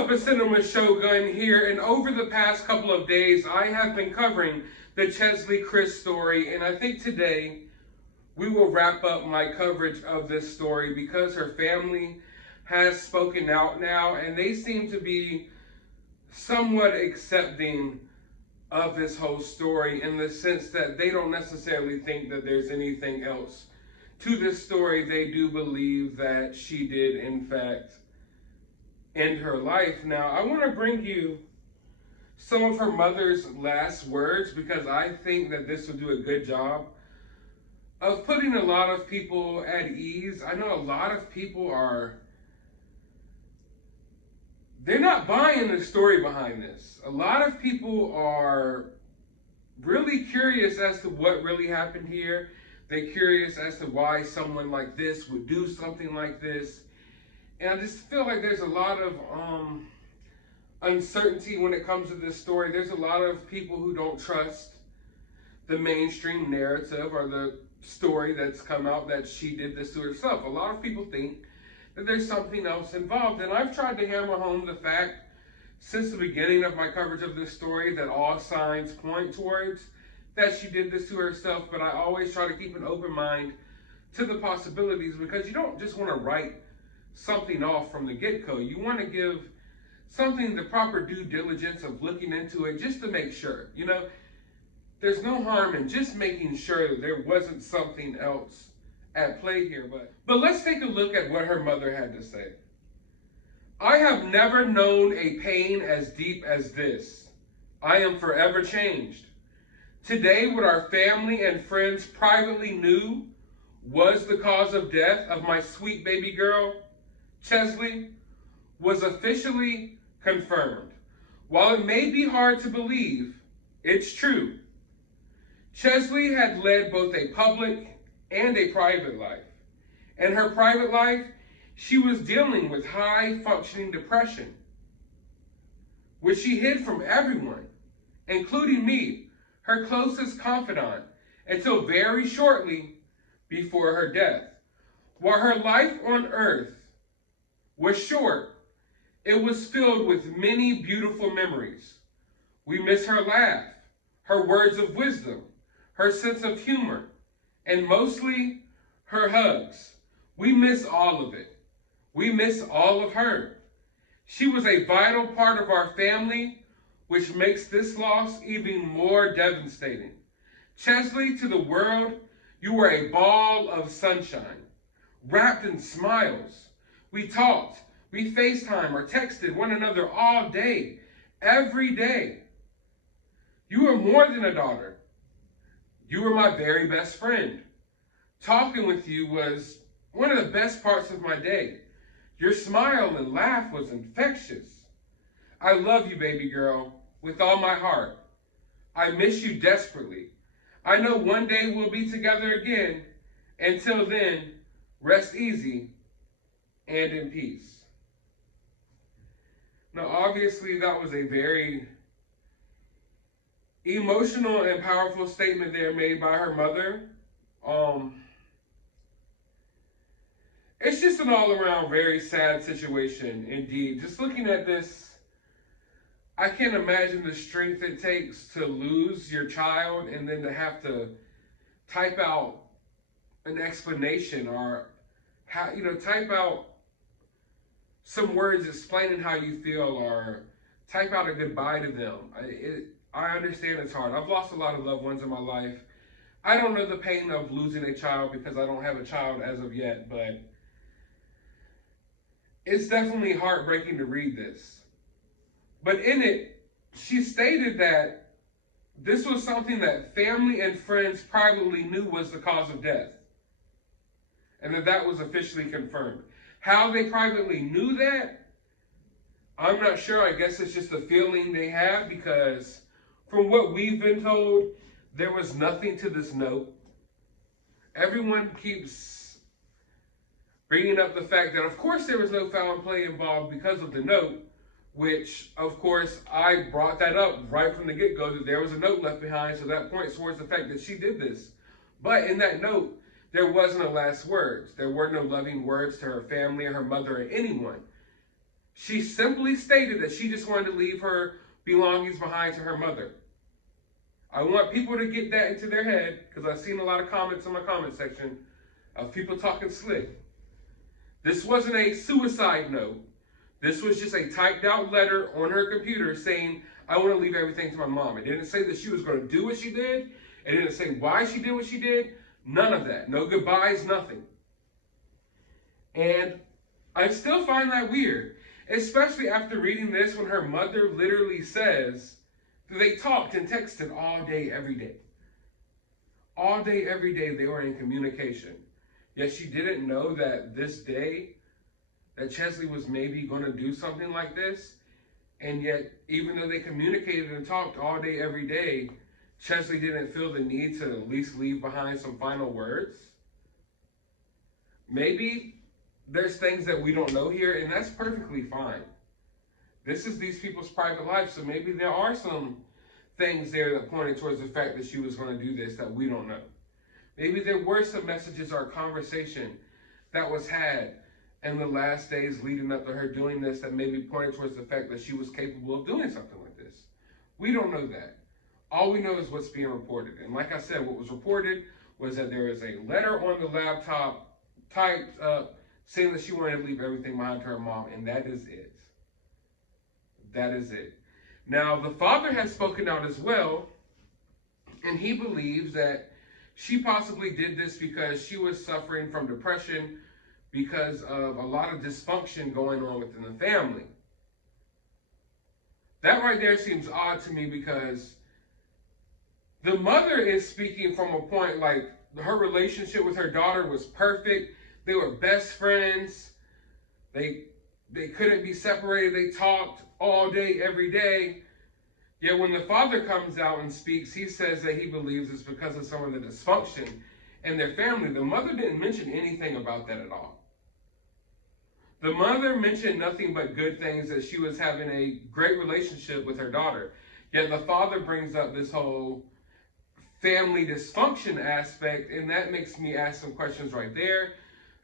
up? It's Cinnamon Shogun here, and over the past couple of days, I have been covering the Cheslie Kryst story, and I think today we will wrap up my coverage of this story because her family has spoken out now, and they seem to be somewhat accepting of this whole story in the sense that they don't necessarily think that there's anything else to this story. They do believe that she did, in fact, end her life. Now, I want to bring you some of her mother's last words because I think that this will do a good job of putting a lot of people at ease. I know a lot of people they're not buying the story behind this. A lot of people are really curious as to what really happened here. They're curious as to why someone like this would do something like this. And I just feel like there's a lot of uncertainty when it comes to this story. There's a lot of people who don't trust the mainstream narrative or the story that's come out that she did this to herself. A lot of people think that there's something else involved. And I've tried to hammer home the fact since the beginning of my coverage of this story that all signs point towards that she did this to herself. But I always try to keep an open mind to the possibilities because you don't just want to write something off from the get-go. You want to give something the proper due diligence of looking into it just to make sure. You know, there's no harm in just making sure that there wasn't something else at play here. But let's take a look at what her mother had to say. I have never known a pain as deep as this. I am forever changed. Today, what our family and friends privately knew was the cause of death of my sweet baby girl, Cheslie, was officially confirmed. While it may be hard to believe, it's true. Cheslie had led both a public and a private life. In her private life, she was dealing with high-functioning depression, which she hid from everyone, including me, her closest confidant, until very shortly before her death. While her life on earth was short, it was filled with many beautiful memories. We miss her laugh, her words of wisdom, her sense of humor, and mostly her hugs. We miss all of it. We miss all of her. She was a vital part of our family, which makes this loss even more devastating. Cheslie, to the world, you were a ball of sunshine, wrapped in smiles. We talked, we FaceTime or texted one another all day, every day. You were more than a daughter. You were my very best friend. Talking with you was one of the best parts of my day. Your smile and laugh was infectious. I love you, baby girl, with all my heart. I miss you desperately. I know one day we'll be together again. Until then, rest easy and in peace. Now, obviously, that was a very emotional and powerful statement there made by her mother. It's just an all-around very sad situation indeed. Just looking at this, I can't imagine the strength it takes to lose your child and then to have to type out an explanation or type out some words explaining how you feel or type out a goodbye to them. I understand it's hard. I've lost a lot of loved ones in my life. I don't know the pain of losing a child because I don't have a child as of yet, but it's definitely heartbreaking to read this. But in it, she stated that this was something that family and friends privately knew was the cause of death, and that was officially confirmed. How they privately knew that, I'm not sure. I guess it's just a feeling they have because from what we've been told, there was nothing to this note. Everyone keeps bringing up the fact that, of course, there was no foul play involved because of the note, which, of course, I brought that up right from the get-go, that there was a note left behind, so that points towards the fact that she did this. But in that note, there was no last words. There were no loving words to her family or her mother or anyone. She simply stated that she just wanted to leave her belongings behind to her mother. I want people to get that into their head, because I've seen a lot of comments in my comment section of people talking slick. This wasn't a suicide note. This was just a typed out letter on her computer saying, I want to leave everything to my mom. It didn't say that she was going to do what she did. It didn't say why she did what she did. None of that. No goodbyes, nothing. And I still find that weird, especially after reading this when her mother literally says that they talked and texted all day, every day. All day, every day they were in communication. Yet she didn't know that this day that Cheslie was maybe going to do something like this. And yet, even though they communicated and talked all day, every day, Cheslie didn't feel the need to at least leave behind some final words. Maybe there's things that we don't know here, and that's perfectly fine. This is these people's private life, so maybe there are some things there that pointed towards the fact that she was going to do this that we don't know. Maybe there were some messages or conversation that was had in the last days leading up to her doing this that maybe pointed towards the fact that she was capable of doing something like this. We don't know that. All we know is what's being reported. And like I said, what was reported was that there is a letter on the laptop typed up saying that she wanted to leave everything behind to her mom, and that is it. That is it. Now, the father has spoken out as well, and he believes that she possibly did this because she was suffering from depression because of a lot of dysfunction going on within the family. That right there seems odd to me, because the mother is speaking from a point like her relationship with her daughter was perfect. They were best friends. They couldn't be separated. They talked all day, every day. Yet when the father comes out and speaks, he says that he believes it's because of some of the dysfunction in their family. The mother didn't mention anything about that at all. The mother mentioned nothing but good things, that she was having a great relationship with her daughter. Yet the father brings up this whole family dysfunction aspect, and that makes me ask some questions right there.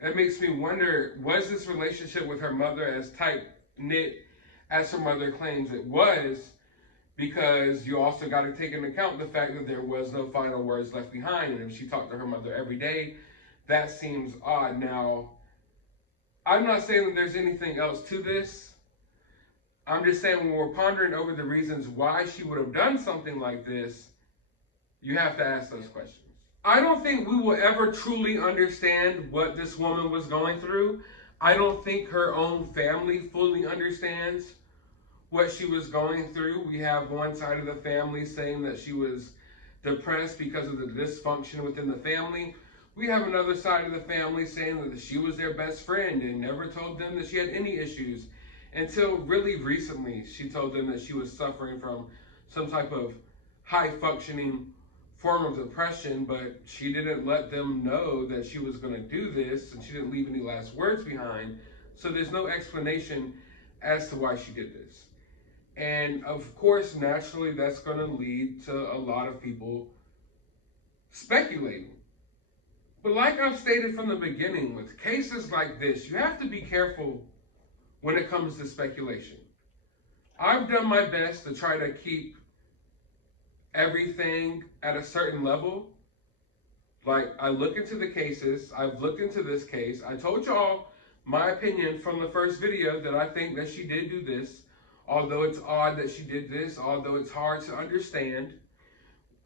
That makes me wonder, was this relationship with her mother as tight-knit as her mother claims it was? Because you also got to take into account the fact that there was no final words left behind. And if she talked to her mother every day, that seems odd. Now, I'm not saying that there's anything else to this. I'm just saying when we're pondering over the reasons why she would have done something like this, you have to ask those questions. I don't think we will ever truly understand what this woman was going through. I don't think her own family fully understands what she was going through. We have one side of the family saying that she was depressed because of the dysfunction within the family. We have another side of the family saying that she was their best friend and never told them that she had any issues, until really recently she told them that she was suffering from some type of high-functioning form of depression, but she didn't let them know that she was going to do this, and she didn't leave any last words behind. So there's no explanation as to why she did this. And of course, naturally, that's going to lead to a lot of people speculating. But like I've stated from the beginning, with cases like this, you have to be careful when it comes to speculation. I've done my best to try to keep everything at a certain level. Like, I look into the cases. I've looked into this case. I told y'all my opinion from the first video that I think that she did do this. Although it's odd that she did this, although it's hard to understand.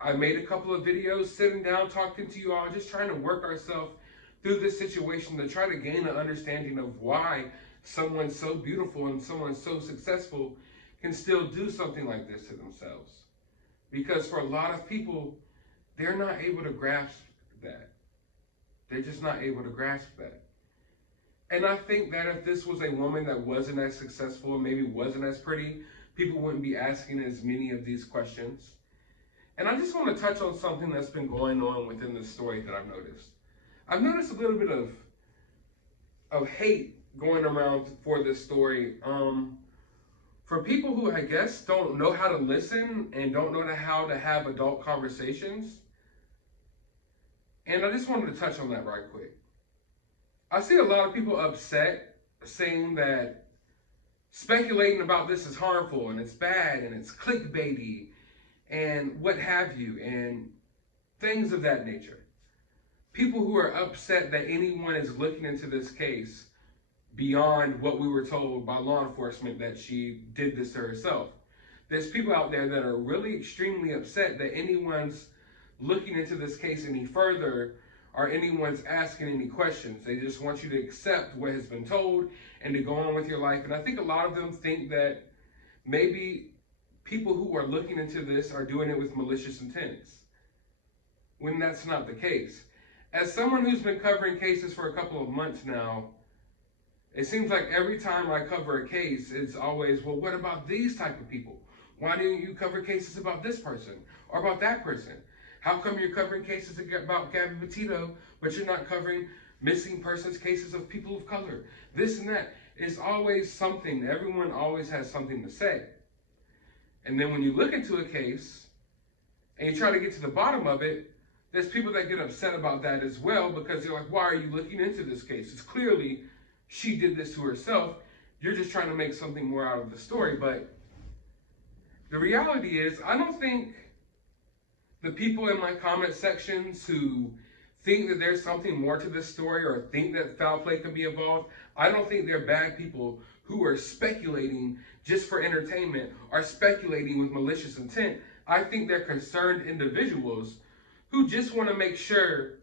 I made a couple of videos sitting down talking to you all, just trying to work ourselves through this situation to try to gain an understanding of why someone so beautiful and someone so successful can still do something like this to themselves. Because for a lot of people, they're not able to grasp that. They're just not able to grasp that. And I think that if this was a woman that wasn't as successful, maybe wasn't as pretty, people wouldn't be asking as many of these questions. And I just want to touch on something that's been going on within this story that I've noticed. I've noticed a little bit of hate going around for this story. For people who, I guess, don't know how to listen and don't know how to have adult conversations. And I just wanted to touch on that right quick. I see a lot of people upset, saying that speculating about this is harmful and it's bad and it's clickbaity and what have you, and things of that nature. People who are upset that anyone is looking into this case beyond what we were told by law enforcement that she did this to herself. There's people out there that are really extremely upset that anyone's looking into this case any further or anyone's asking any questions. They just want you to accept what has been told and to go on with your life. And I think a lot of them think that maybe people who are looking into this are doing it with malicious intents, when that's not the case. As someone who's been covering cases for a couple of months now, it seems like every time I cover a case, it's always, well, what about these type of people? Why didn't you cover cases about this person or about that person? How come you're covering cases about Gabby Petito, but you're not covering missing persons cases of people of color? This and that. It's always something. Everyone always has something to say. And then when you look into a case and you try to get to the bottom of it, there's people that get upset about that as well, because they're like, why are you looking into this case? It's clearly she did this to herself. You're just trying to make something more out of the story. But the reality is, I don't think the people in my comment sections who think that there's something more to this story or think that foul play could be involved, I don't think they're bad people who are speculating just for entertainment or speculating with malicious intent. I think they're concerned individuals who just want to make sure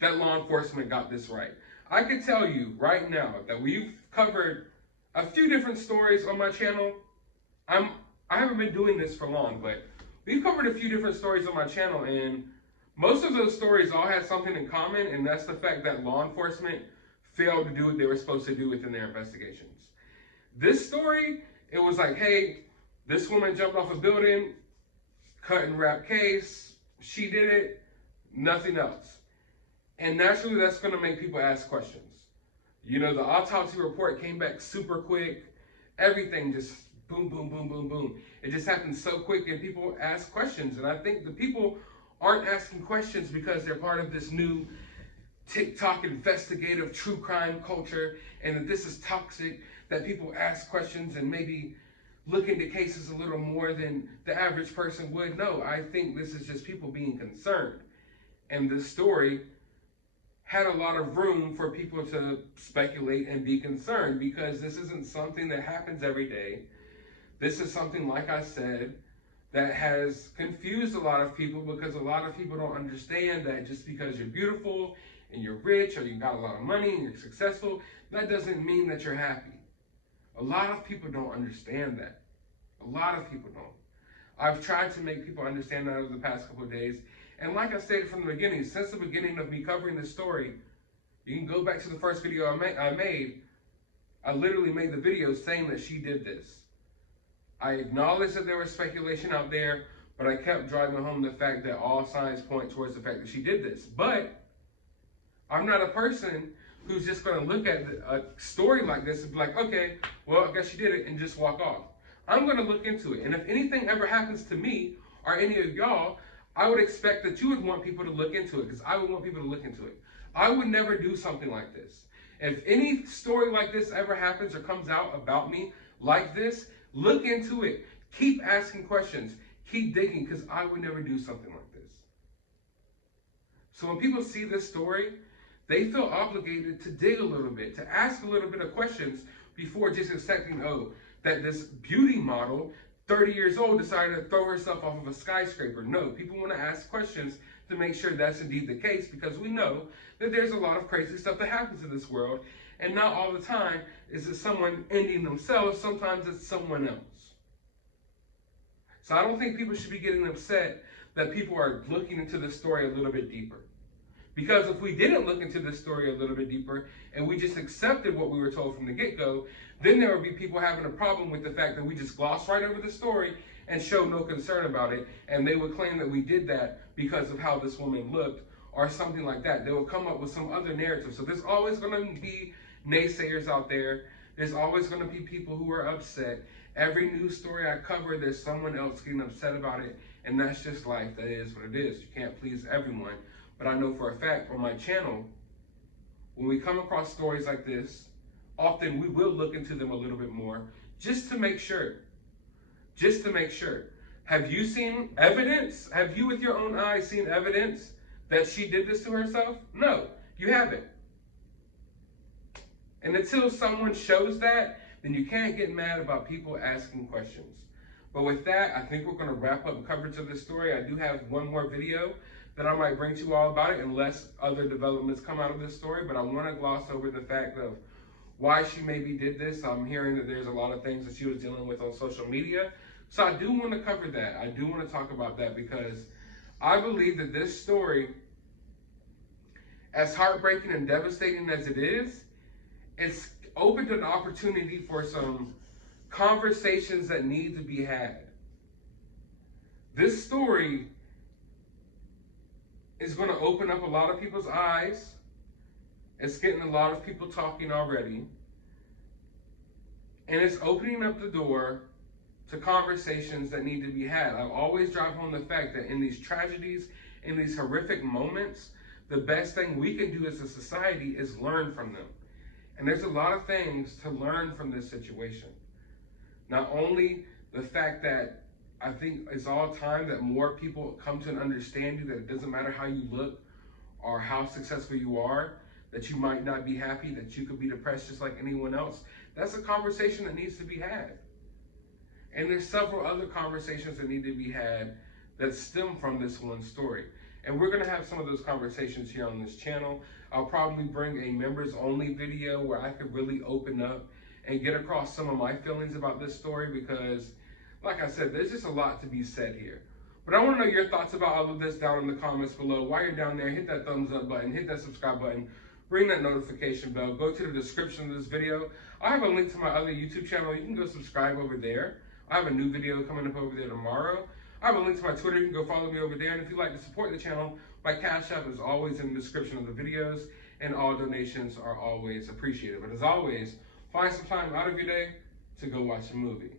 that law enforcement got this right. I can tell you right now that we've covered a few different stories on my channel. I haven't been doing this for long, but we've covered a few different stories on my channel, and most of those stories all had something in common, and that's the fact that law enforcement failed to do what they were supposed to do within their investigations. This story, it was like, hey, this woman jumped off a building, cut and wrap case, she did it, nothing else. And naturally, that's going to make people ask questions. You know, the autopsy report came back super quick. Everything just boom, boom, boom, boom, boom. It just happened so quick, and people ask questions. And I think the people aren't asking questions because they're part of this new TikTok investigative true crime culture, and that this is toxic, that people ask questions and maybe look into cases a little more than the average person would. No, I think this is just people being concerned. And this story had a lot of room for people to speculate and be concerned, because this isn't something that happens every day. This is something, like I said, that has confused a lot of people, because a lot of people don't understand that just because you're beautiful and you're rich or you got a lot of money and you're successful, that doesn't mean that you're happy. A lot of people don't understand that. A lot of people don't. I've tried to make people understand that over the past couple of days. And like I stated from the beginning, since the beginning of me covering this story, you can go back to the first video I made. I literally made the video saying that she did this. I acknowledged that there was speculation out there, but I kept driving home the fact that all signs point towards the fact that she did this. But I'm not a person who's just going to look at a story like this and be like, okay, well, I guess she did it, and just walk off. I'm going to look into it. And if anything ever happens to me or any of y'all, I would expect that you would want people to look into it, because I would want people to look into it. I would never do something like this. If any story like this ever happens or comes out about me like this, look into it. Keep asking questions. Keep digging, because I would never do something like this. So when people see this story, they feel obligated to dig a little bit, to ask a little bit of questions before just accepting, oh, that this beauty model, 30 years old, decided to throw herself off of a skyscraper. No, people want to ask questions to make sure that's indeed the case, because we know that there's a lot of crazy stuff that happens in this world, and not all the time is it someone ending themselves. Sometimes it's someone else. So I don't think people should be getting upset that people are looking into this story a little bit deeper. Because if we didn't look into this story a little bit deeper and we just accepted what we were told from the get-go, then there would be people having a problem with the fact that we just glossed right over the story and showed no concern about it. And they would claim that we did that because of how this woman looked or something like that. They would come up with some other narrative. So there's always going to be naysayers out there. There's always going to be people who are upset. Every news story I cover, there's someone else getting upset about it. And that's just life. That is what it is. You can't please everyone. But I know for a fact on my channel, when we come across stories like this, often we will look into them a little bit more just to make sure. Just to make sure. Have you seen evidence? Have you with your own eyes seen evidence that she did this to herself? No, you haven't. And until someone shows that, then you can't get mad about people asking questions. But with that, I think we're going to wrap up coverage of this story. I do have one more video that I might bring to you all about it, unless other developments come out of this story. But I want to gloss over the fact of why she maybe did this. I'm hearing that there's a lot of things that she was dealing with on social media. So I do want to cover that. I do want to talk about that because I believe that this story, as heartbreaking and devastating as it is, it's opened an opportunity for some conversations that need to be had. This story is going to open up a lot of people's eyes. It's getting a lot of people talking already. And it's opening up the door to conversations that need to be had. I always drive home the fact that in these tragedies, in these horrific moments, the best thing we can do as a society is learn from them. And there's a lot of things to learn from this situation. Not only the fact that I think it's all time that more people come to an understanding that it doesn't matter how you look or how successful you are, that you might not be happy, that you could be depressed just like anyone else. That's a conversation that needs to be had. And there's several other conversations that need to be had that stem from this one story. And we're going to have some of those conversations here on this channel. I'll probably bring a members only video where I could really open up and get across some of my feelings about this story because, like I said, there's just a lot to be said here. But I want to know your thoughts about all of this down in the comments below. While you're down there, hit that thumbs up button, hit that subscribe button, ring that notification bell, go to the description of this video. I have a link to my other YouTube channel. You can go subscribe over there. I have a new video coming up over there tomorrow. I have a link to my Twitter. You can go follow me over there. And if you'd like to support the channel, my CashApp is always in the description of the videos, and all donations are always appreciated. But as always, find some time out of your day to go watch a movie.